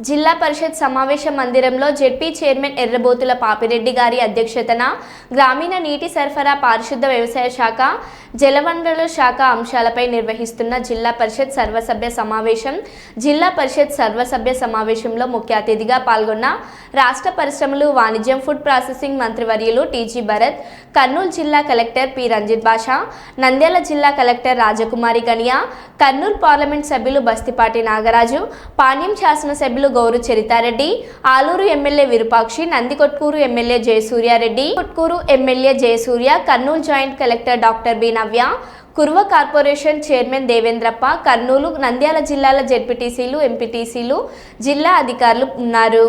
జిల్లా పరిషత్ సమావేశ మందిరంలో జెడ్పీ చైర్మన్ ఎర్రబోతుల పాపిరెడ్డి గారి అధ్యక్షతన గ్రామీణ నీటి సరఫరా పారిశుద్ధ వ్యవసాయ శాఖ జలవనరుల శాఖ అంశాలపై నిర్వహిస్తున్న జిల్లా పరిషత్ సర్వసభ్య సమావేశం జిల్లా పరిషత్ సర్వసభ్య సమావేశంలో ముఖ్య అతిథిగా పాల్గొన్న రాష్ట్ర పరిశ్రమలు వాణిజ్యం ఫుడ్ ప్రాసెసింగ్ మంత్రివర్యులు టీజీ భరత్ కర్నూలు జిల్లా కలెక్టర్ పి. రంజిత్ బాషా నంద్యాల జిల్లా కలెక్టర్ రాజకుమారి గనియా కర్నూలు పార్లమెంట్ సభ్యులు బస్తిపాటి నాగరాజు పాణ్యం శాసనసభ్యులు Gowru Charitha Reddy Aluru MLA Virupakshi Nandikotkur MLA Jayasurya Reddy Kotkur MLA Jayasurya Kurnool joint collector doctor B Navya Kurva corporation chairman Devendrappa Kurnool Nandyal జిల్లాల జెడ్పీటీసీలు ఎంపీటీసీలు జిల్లా అధికారులు ఉన్నారు.